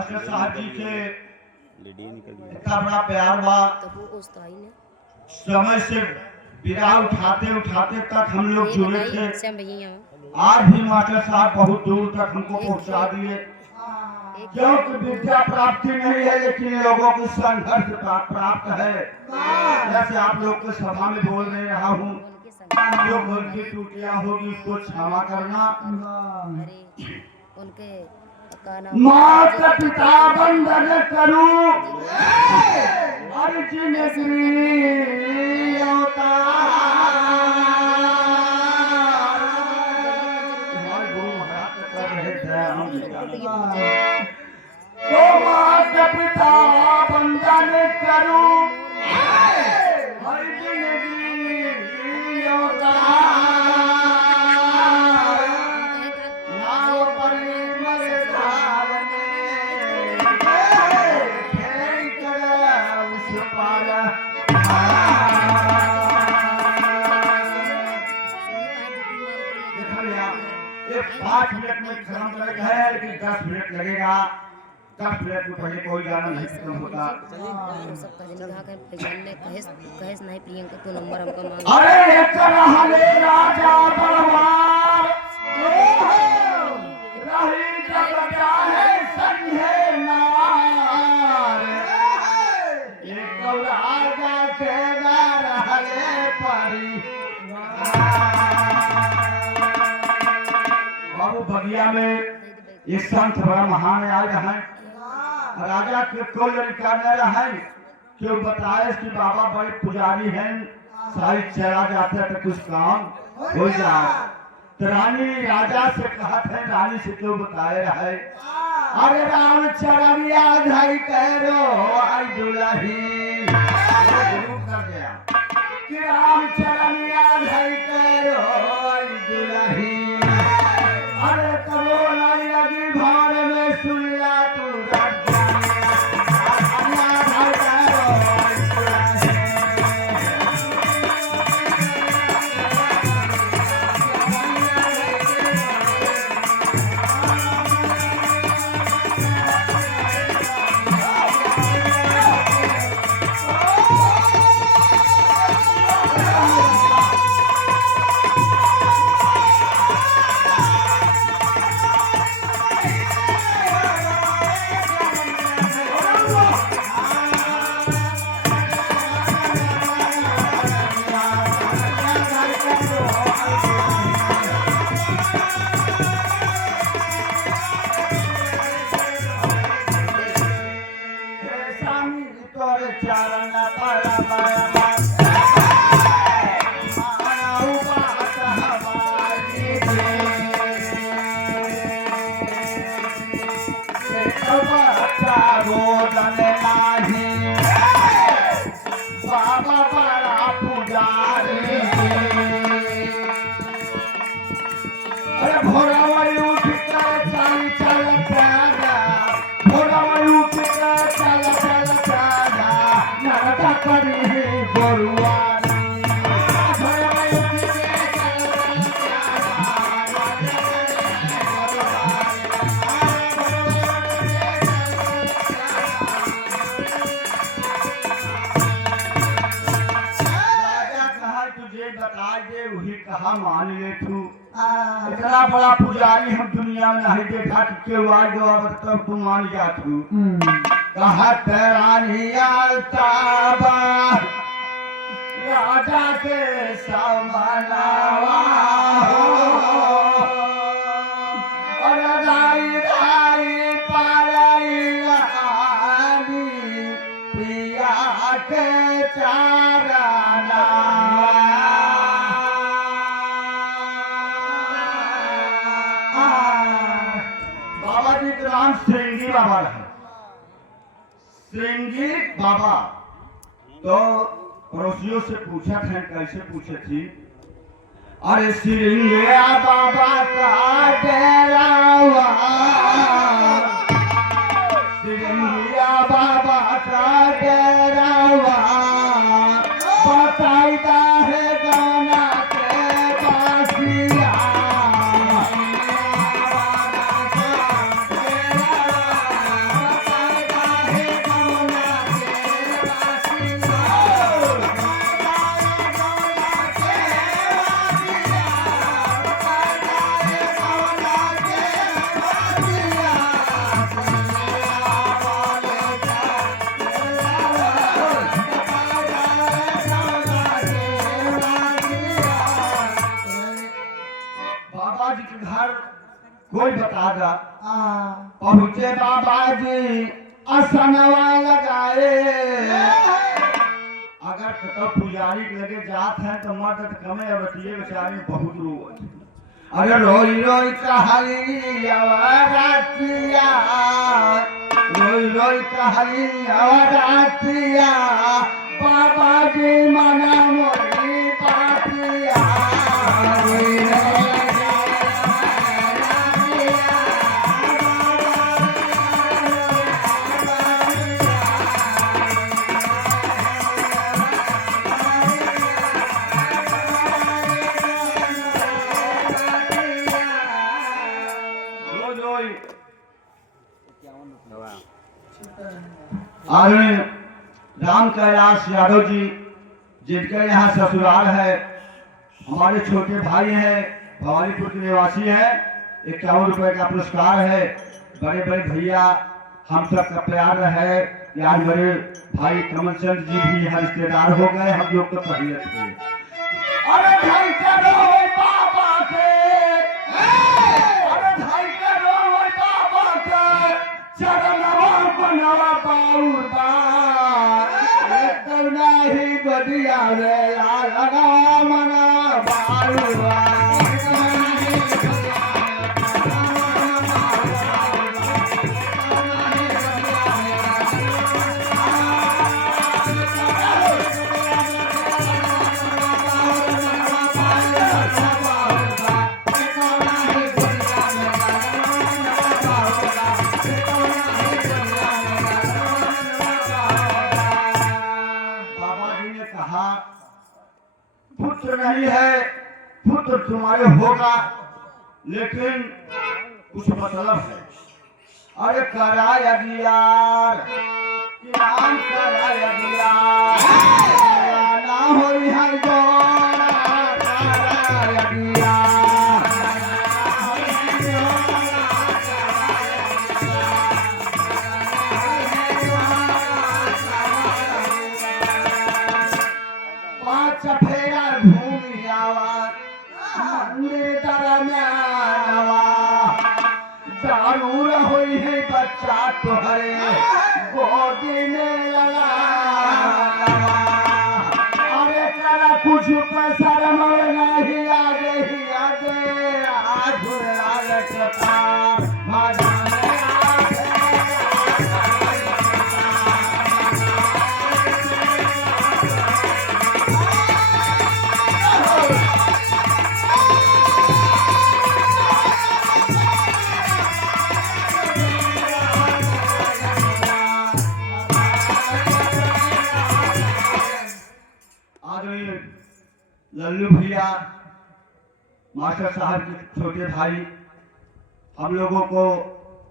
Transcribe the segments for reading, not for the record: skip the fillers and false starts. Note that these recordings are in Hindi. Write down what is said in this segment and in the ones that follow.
मास्टर साहब जी के इतना बड़ा प्यार बा। समय से विदा उठाते उठाते तक हम लोग जुड़े थे। आज भी मास्टर साहब बहुत दूर तक हमको पहुंचा दिए। क्योंकि विद्या प्राप्ति नहीं है लेकिन लोगों को संघर्ष प्राप्त है। जैसे आप लोग को सभा में बोल नहीं रहा हूँ, जो गलती टूटियां होगी उसको क्षमा करना। माता पिता बंधन करूं हर जिंदगी तो माता पिता बंधन करूं हर जिंदगी पाँच मिनट में खत्म करेगा है लेकिन 10 मिनट लगेगा। 10 मिनट में पहले कोई गाना नहीं खत्म होता। अरे एक राजा बलवान रही जब जाए संघे नार एक राजा के रहले परी। बाबू बगिया में ये संत बड़ा महान आए हैं। राजा के कोई लड़का न रहे क्यों बताए कि बाबा बड़े पुजारी हैं, सारी चला जाता है तो कुछ काम हो जाए। तो रानी राजा से कहा था, रानी से क्यों बताए रहे। अरे राम चरनिया धई करो आई दुल्ही कर गया कि राम चरनिया धई करो आई दुल्ही। अरे करो नहीं लगी भार में सुनिया तू बाबा बड़ा पुजारी। अरे भोरा वही उठ कर चल चल प्यारा, भोरा वही उठ कर चल चल प्यारा, नरका करी गोरुआरी। भोरा वही उठ कर चल चल बता दे वही कहा मान ले तू। इतना बड़ा पुजारी हम दुनिया में नहीं देखा कि केवल आज तब तू मान जा तू। कहा रानी आलताबा राजा के समनावा और दाई दाई पाराई पिया के चाराना। बाबा जी का नाम श्रृंगी बाबा है, श्रृंगी बाबा। तो पड़ोसियों से पूछा था, कैसे पूछे थी। अरे श्रृंगिया बाबा का डेरावा, श्रृंगिया बाबा का डेरावा बताईता है गाना के बासिया। कोई बता दा। पहुँचे बाबा जी असनवा लगाए। अगर तो पुजारी के लगे जात है तो मर्द कमे औरतिये बेचारी बहुत रोवत। अरे रोई रोई कहली अवरातिया, रोई रोई कहली अवरातिया, बाबा जी मना मोरी पातिया। आदरणीय राम कैलाश यादव जी जिनके यहाँ ससुराल है, हमारे छोटे भाई हैं, भवानीपुर के निवासी हैं। 51 रुपए का पुरस्कार है। बड़े बड़े भैया हम सब का प्यार है। यार मेरे भाई कमल चंद जी भी यहाँ रिश्तेदार हो गए, हम लोग तो पहले थे। अरे भाई करो बाबा के, अरे भाई करो बाबा के चरणवा बनवा पाऊबा। नहीं बदिया रे लगा मना बालुआ। पुत्र नहीं है, पुत्र तुम्हारे होगा, लेकिन कुछ मतलब है। अरे कराया दियार कि नाम कराया दियार ना हो है कराया दियार। पांच फेरा घूमी आवा जरूर हुई है बच्चा तुहरे गोदी में लगा। अरे करा कुछ पैसा रमर नहीं आगे ही आगे आज लल्लू भैया मास्टर साहब के छोटे भाई, हम लोगों को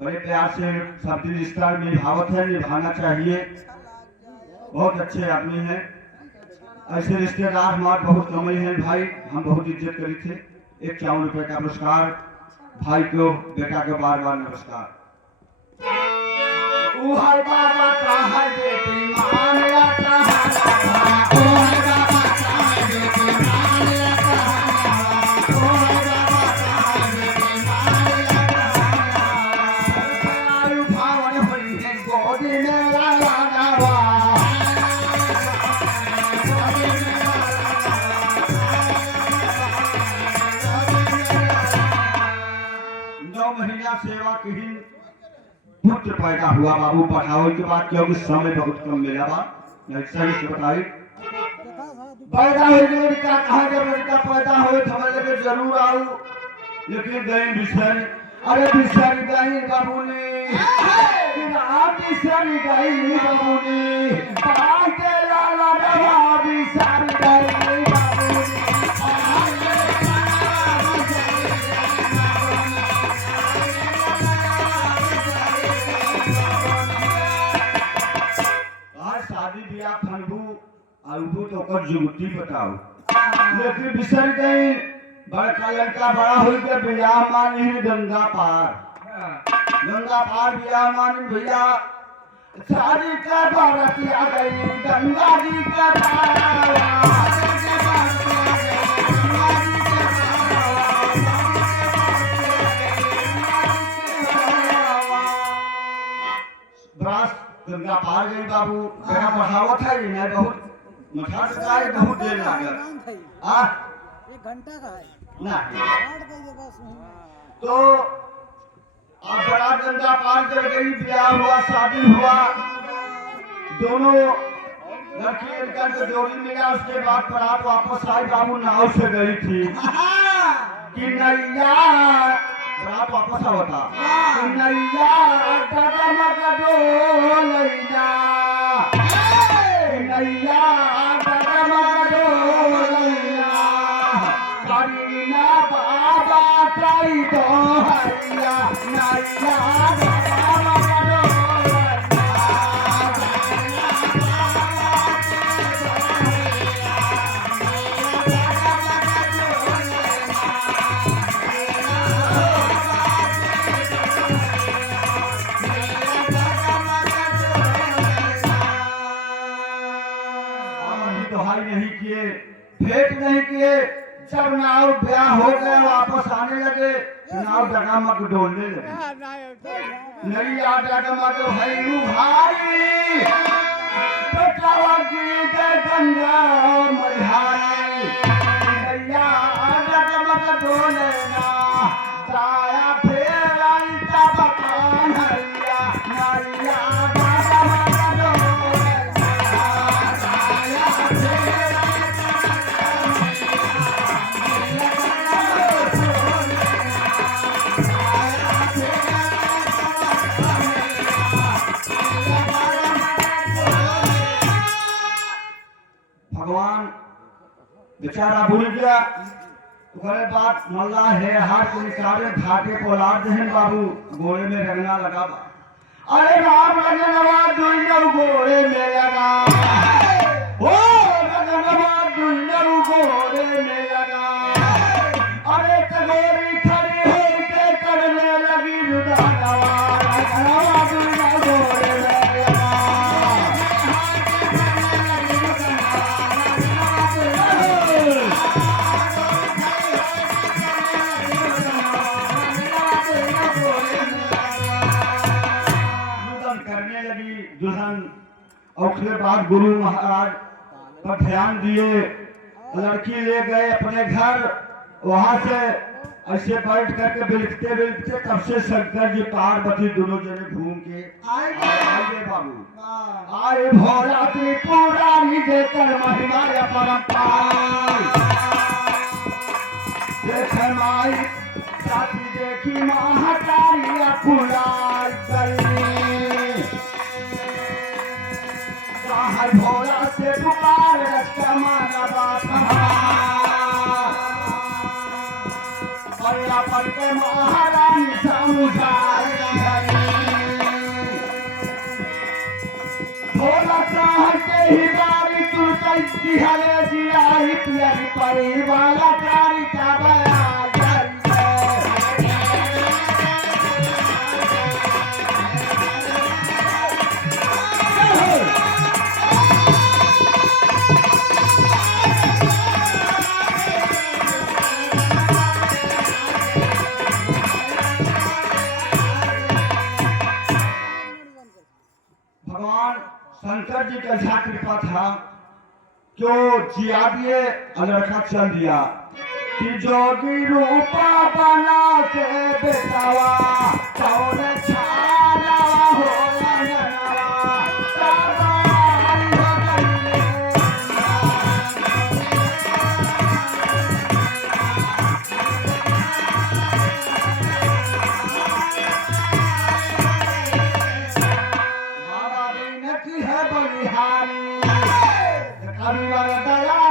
बड़े प्यार से सब रिश्ता निभावत है, निभाना चाहिए। बहुत अच्छे आदमी हैं। ऐसे रिश्तेदार हमारे बहुत कम हैं भाई, हम बहुत इज्जत करी थे। 51 रुपए का पुरस्कार भाई को, बेटा को बार बार नमस्कार। बाबा का है बेटी मान सेवा की पुत्र पैदा हुआ बाबू। पढ़ाओ के बाद क्योंकि समय बहुत कम मिला बा, सही से बताई। पैदा हो लड़का कहा जब लड़का पैदा हो समझ लगे जरूर आऊ, लेकिन गई बिसर। अरे बिसर गई बाबूनी, बिसर गई बाबूनी, बाके लाला रवा बिसर गई बाबूनी। शादी ब्याह फनबू अलबू तो कर जुगती बताओ, लेकिन बिसर गई। बड़का लड़का बड़ा हो गया, ब्याह मानी गंगा पार, गंगा पार ब्याह मानी भैया। शादी का बारात आ गई गंगा जी का गंगा पार गई बाबू गंगा बढ़ावत है नहीं बहुत मठा का बहुत देर लागल आ 1 घंटा का है ना काट दीजिए बस तो अब बड़ा गंगा पार कर गई ब्याह हुआ शादी हुआ दोनों लड़की लड़का को जोड़ी मिला उसके बाद बारात वापस आई बाबू नाव से गई थी कि नैया बारात वापस आवता कि नैया डगमग डोलैया कि नैया डगमग डोलैया करीना बाबा कई दो हैया नैया डगमग नहीं किए भेंट नहीं किए जब नाव ब्याह हो गया वापस आने लगे नाव डगमग डोलने लगे नैया डगमग भैरू भाई बेटावा की जय गंगा मझाई नैया डगमग डोले ना ताया फेर आई तब कान्हैया नैया डगमग डोले भगवान बेचारा भूल गया ओकरे बाद मल्ला है हाथ के निकाले घाटे को लाद देहन बाबू गोड़े में रंगना लगा अरे राम रंगनवा दुनिया गोड़े में लगा ओ रंगनवा दुनिया गोड़े में लगा अरे तगोरी खड़ी होके करने लगी रुदानवा रंगनवा दुनिया गोड़े में लगा करने लगी दुल्हन और उसके बाद गुरु महाराज पर ध्यान दिए लड़की ले गए अपने घर वहां से ऐसे बैठ करके बिलखते बिलखते तब से शंकर जी पार्वती दोनों जने घूम के आए बाबू आए भोला त्रिपुरारी देकर महिमा परम्पार देख माई साथी देखी महाकाली फुलाई गई भोला से पुकार पल्ला पल के महारानी समुझाई भोला चाह के ही बारी तुरंत हले जियाही पियरी परी वाला कारी का बया भगवान शंकर जी का ऐसा कृपा था जो जिया दिए और लड़का चल दिया कि जोगी रूपा बना के बेटावा कौन छाला हो दया